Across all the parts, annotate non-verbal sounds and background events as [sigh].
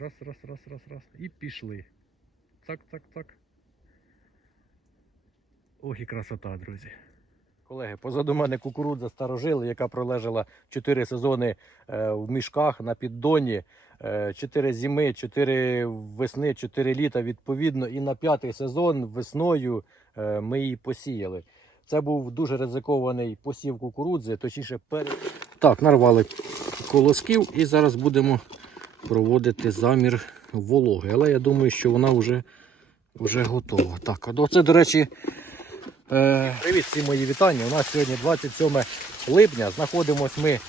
Раз, раз, раз, раз, раз. І пішли. Цак, цак, цак. Ох і красота, друзі. Колеги, позаду мене кукурудза старожили, яка пролежала 4 сезони е, в мішках на піддоні, 4 зими, 4 весни, 4 літа відповідно. І на п'ятий сезон весною е, ми її посіяли. Це був дуже ризикований посів кукурудзи, точніше пере... Так, нарвали колосків і зараз будемо проводити замір вологи. Але я думаю, що вона вже, вже готова. Так, а це, до речі, е, привіт всі мої вітання. У нас сьогодні 27 липня. Знаходимось ми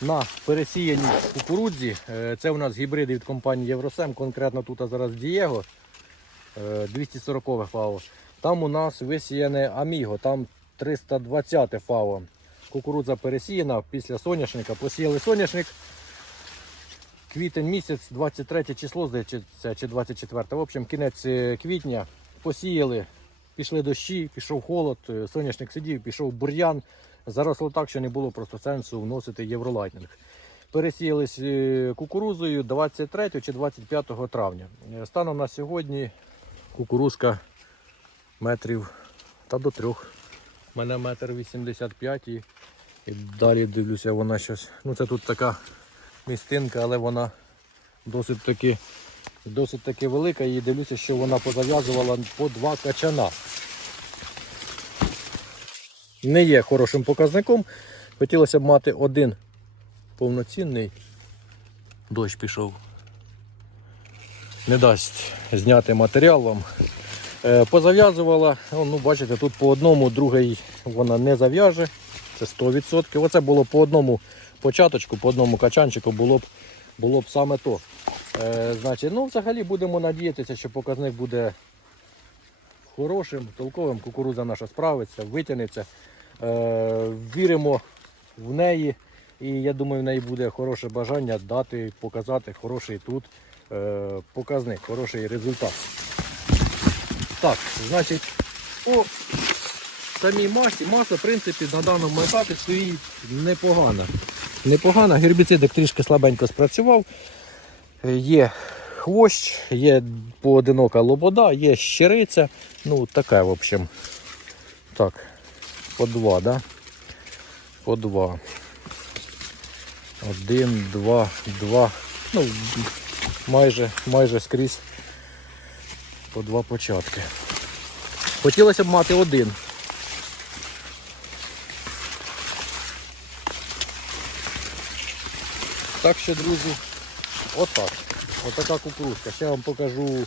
на пересіяній кукурудзі. Е, Це у нас гібриди від компанії Євросем, конкретно тут а зараз Дієго 240 фао. Там у нас висіяне Аміго, там 320 фао. Кукурудза пересіяна після соняшника. Посіяли соняшник. Квітень місяць, 23 число, здається, чи 24. В общем, кінець е, квітня посіяли, пішли дощі, пішов холод, е, соняшник сидів, пішов бур'ян. Заросло так, що не було просто сенсу вносити євролайтнинг. Пересіялись е, кукурузою 23 чи 25 травня. Станом на сьогодні кукурузка метрів та до трьох. У мене метр 85 і, і далі дивлюся, вона щось. Ну це тут така містинка, але вона досить таки, досить таки велика і дивлюся, що вона позав'язувала по два качана. Не є хорошим показником. Хотілося б мати один повноцінний. Дощ пішов. Не дасть зняти матеріал вам. Е, Позав'язувала, ну бачите, тут по одному, другий вона не зав'яже. Це 100%. Оце було по одному початочку, по одному качанчику було б, було б саме то. Е, значить, ну взагалі будемо надіятися, що показник буде хорошим, толковим. Кукурудза наша справиться, витягнеться. Е, віримо в неї. І я думаю, в неї буде хороше бажання дати, показати хороший тут е, показник, хороший результат. Так, значить, по самій масі, маса, в принципі, на даному етапі стоїть непогана. Непогана, гербіцидик трішки слабенько спрацював. Е, Є хвощ, є поодинока лобода, є щириця. Ну, таке, в общем. Так, по два, да? По два. Один, два, два. Ну, майже, майже скрізь по два початки. Хотілося б мати один. Так що, друзі, отак. Отака кукурудзка. Ще вам покажу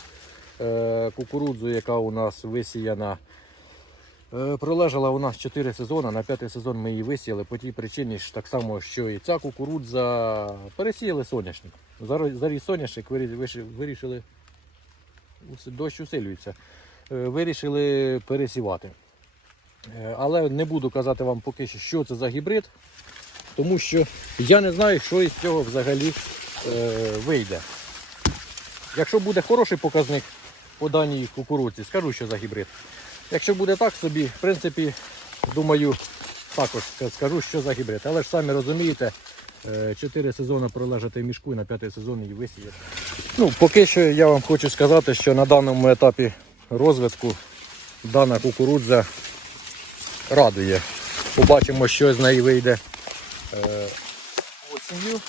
е, кукурудзу, яка у нас висіяна. Е, пролежала у нас 4 сезони. На п'ятий сезон ми її висіяли по тій причині, ж так само, що і ця кукурудза пересіяли соняшник. Заріс соняшник, вирішили, дощ усилюється, е, вирішили пересівати. Е, Але не буду казати вам поки що, що це за гібрид, тому що я не знаю, що із цього взагалі е, вийде. Якщо буде хороший показник по даній кукурудзі, скажу, що за гібрид. Якщо буде так собі, в принципі, думаю, також скажу, що за гібрид. Але ж самі розумієте, 4 сезони пролежати в мішку і на п'ятий сезон її висіяти. Ну, поки що я вам хочу сказати, що на даному етапі розвитку дана кукурудза радує. Побачимо, що з неї вийде е, осінню.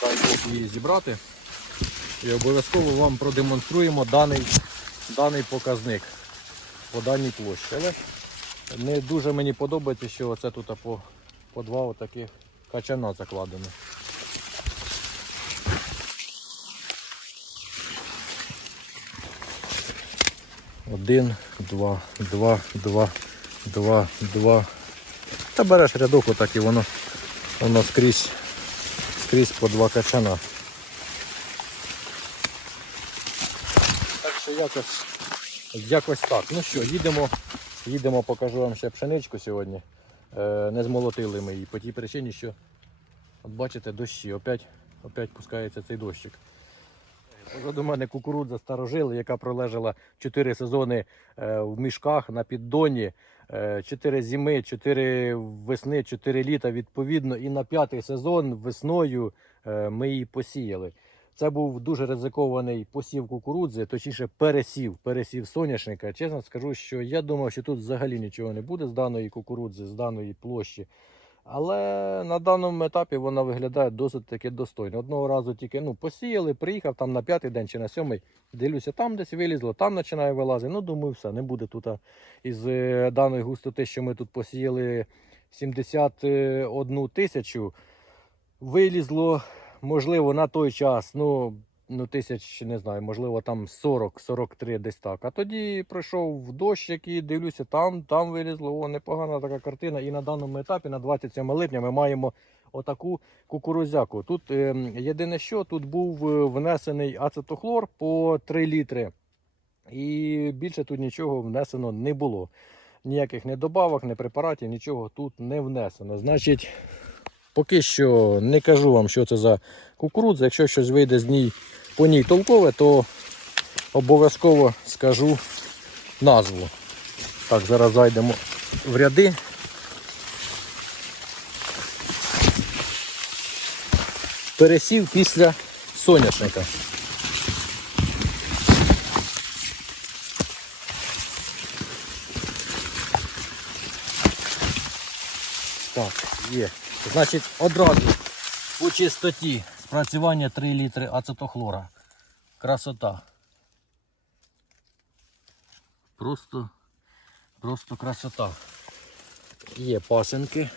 Дай Бог її зібрати. І обов'язково вам продемонструємо даний, даний показник по даній площі. Але не дуже мені подобається, що оце тут по, по два отаких качана закладено. Один, два, два, два, два, два. Та береш рядок отак і воно, воно скрізь, скрізь по два качана. Так що якось, якось так. Ну що, їдемо, їдемо, покажу вам ще пшеничку сьогодні. Е, не змолотили ми її по тій причині, що от бачите, дощі, опять, опять пускається цей дощик. Позаду мене кукурудза старожили, яка пролежала 4 сезони е, в мішках на піддоні, 4 зими, 4 весни, 4 літа відповідно. І на п'ятий сезон весною е, ми її посіяли. Це був дуже ризикований посів кукурудзи, точніше пересів, пересів соняшника. Чесно скажу, що я думав, що тут взагалі нічого не буде з даної кукурудзи, з даної площі. Але на даному етапі вона виглядає досить таки достойно. Одного разу тільки ну, посіяли, приїхав там на п'ятий день чи на сьомий. Дивлюся, там десь вилізло, там починає вилазити. Ну, думаю, все, не буде тут із е, даної густоти, що ми тут посіяли 71 тисячу. Вилізло, можливо, на той час, ну, ну тисяч, не знаю, можливо, там 40-43 десь так. А тоді пройшов дощ, який дивлюся, там, там вилізло. О, непогана така картина. І на даному етапі, на 27 липня, ми маємо отаку кукурузяку. Тут е, єдине, що тут був е, внесений ацетохлор по 3 літри. І більше тут нічого внесено не було. Ніяких не добавок, не препаратів, нічого тут не внесено. Значить, поки що не кажу вам, що це за кукурудза. Якщо щось вийде з ній по ній толкове, то обов'язково скажу назву. Так, зараз зайдемо в ряди. Пересів після соняшника. Так, є. Значить, одразу по чистоті спрацювання 3 літри ацетохлора. Красота. Просто, просто красота. Є пасенки.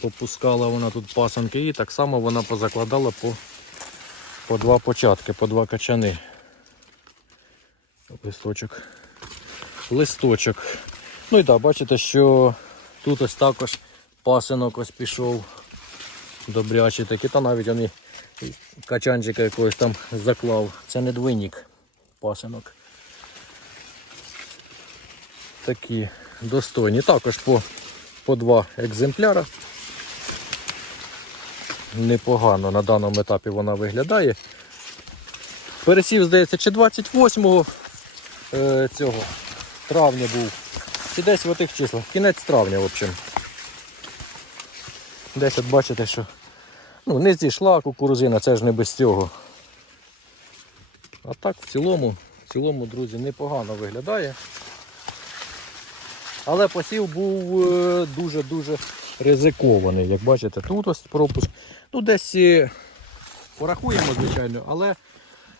Попускала вона тут пасенки і так само вона позакладала по, по два початки, по два качани. Листочок. Листочок. Ну і так, бачите, що тут ось також пасинок ось пішов. Добрячий такий, та навіть вони качанчика якогось там заклав. Це не двойник пасинок. Такі достойні. Також по, по два екземпляра. Непогано на даному етапі вона виглядає. Пересів, здається, чи 28 е, цього травня був. Чи десь в отих числах. Кінець травня, в общем. Десь от бачите, що ну, не зійшла кукурузина, це ж не без цього. А так в цілому, в цілому, друзі, непогано виглядає. Але посів був е, дуже-дуже ризикований. Як бачите, тут ось пропуск. Ну, десь е, порахуємо, звичайно, але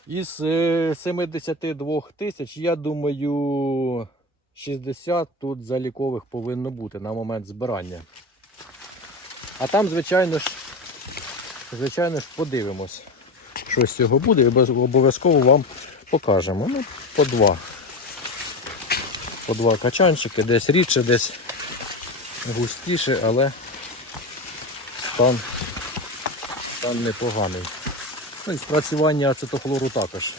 із е, 72 тисяч, я думаю, 60 тут залікових повинно бути на момент збирання. А там, звичайно ж, звичайно ж, подивимось, що з цього буде, і обов'язково вам покажемо. Ну, по два. По два качанчики, десь рідше, десь густіше, але стан, стан непоганий. Ну і спрацювання ацетохлору також.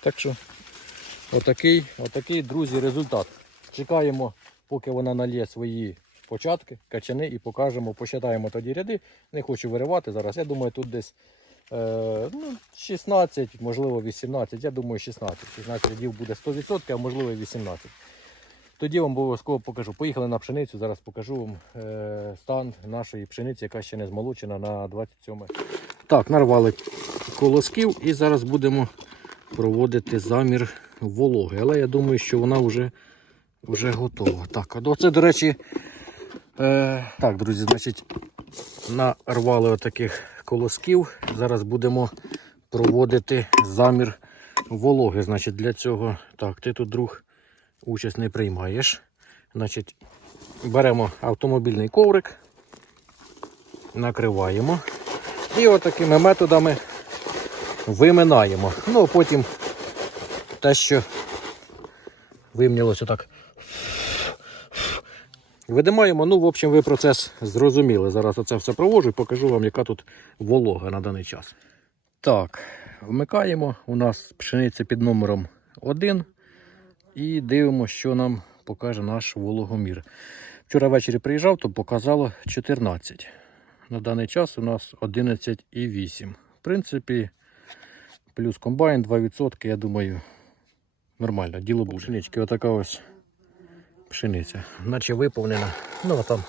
Так що, отакий, отакий, друзі, результат. Чекаємо, поки вона нальє свої початки, качани і покажемо, посчитаємо тоді ряди. Не хочу виривати зараз. Я думаю, тут десь е, ну, 16, можливо 18. Я думаю, 16. 16 рядів буде 100%, а можливо і 18. Тоді вам обов'язково покажу. Поїхали на пшеницю. Зараз покажу вам е, стан нашої пшениці, яка ще не змолочена на 27. Так, нарвали колосків і зараз будемо проводити замір вологи. Але я думаю, що вона вже, вже готова. Так, а це, до речі, е, так, друзі, значить, нарвали отаких колосків. Зараз будемо проводити замір вологи. Значить, для цього, так, ти тут, друг, участь не приймаєш. Значить, беремо автомобільний коврик, накриваємо. І отакими методами виминаємо. Ну, а потім те, що вимнялося так. Видимаємо, ну, в общем, ви процес зрозуміли. Зараз оце все проводжу і покажу вам, яка тут волога на даний час. Так, вмикаємо. У нас пшениця під номером 1. І дивимося, що нам покаже наш вологомір. Вчора ввечері приїжджав, то показало 14. На даний час у нас 11,8. В принципі, плюс комбайн 2%, я думаю, нормально, діло буде. Пшенички, отака ось пшениця, наче виповнена. Ну а там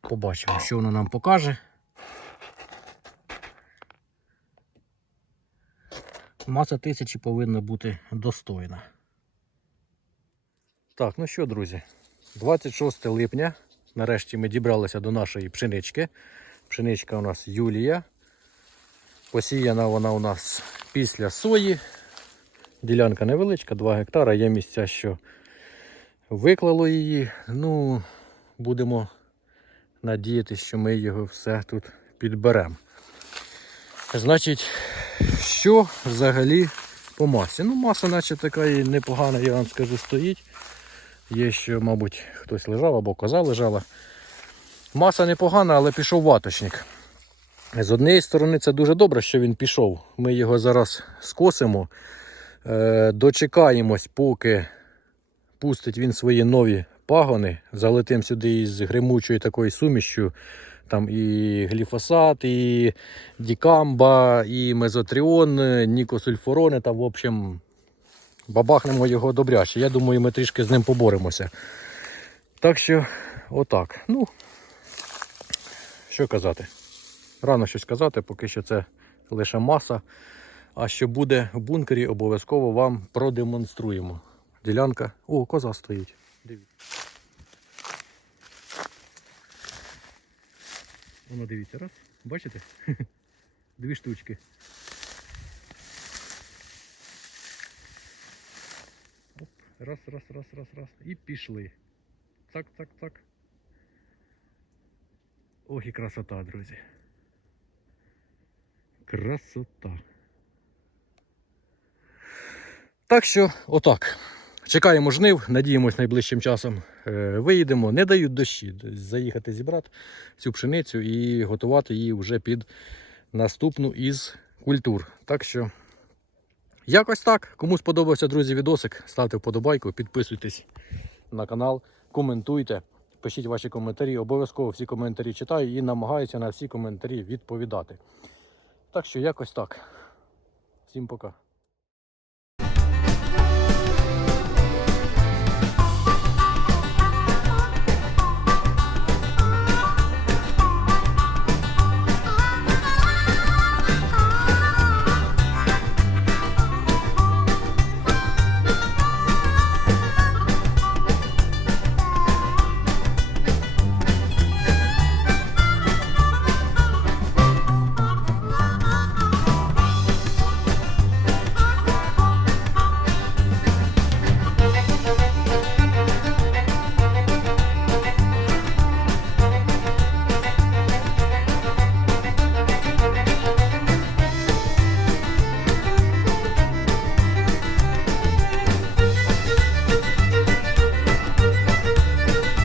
побачимо, що вона нам покаже. Маса тисячі повинна бути достойна. Так, ну що, друзі, 26 липня. Нарешті ми дібралися до нашої пшенички. Пшеничка у нас Юлія. Посіяна вона у нас після сої. Ділянка невеличка, 2 гектара. Є місця, що виклало її. Ну, будемо надіятися, що ми його все тут підберемо. Значить, що взагалі по масі? Ну, маса, наче така і непогана, я вам скажу, стоїть. Є що, мабуть, хтось лежав або коза лежала. Маса непогана, але пішов ваточник. З однієї сторони, це дуже добре, що він пішов. Ми його зараз скосимо. Е, дочекаємось, поки пустить він свої нові пагони. Залетим сюди із гримучою такою сумішчю. Там і гліфосат, і дікамба, і мезотріон, нікосульфурони. Та, в общем, бабахнемо його добряче. Я думаю, ми трішки з ним поборемося. Так що, отак. Ну, що казати? Рано щось казати, поки що це лише маса. А що буде в бункері, обов'язково вам продемонструємо. Ділянка. О, коза стоїть. Дивіться. Воно дивіться, раз. Бачите? [laughs] Дві штучки. Оп, раз, раз, раз, раз, раз. І пішли. Цак, цак, цак. Ох і красота, друзі. Красота. Так що, отак. Чекаємо жнив, надіємось найближчим часом е, виїдемо. Не дають дощі. Заїхати зібрати цю пшеницю і готувати її вже під наступну із культур. Так що, якось так. Кому сподобався, друзі, відосик, ставте вподобайку, підписуйтесь на канал, коментуйте, пишіть ваші коментарі. Обов'язково всі коментарі читаю і намагаюся на всі коментарі відповідати. Так що, якось так. Всім пока.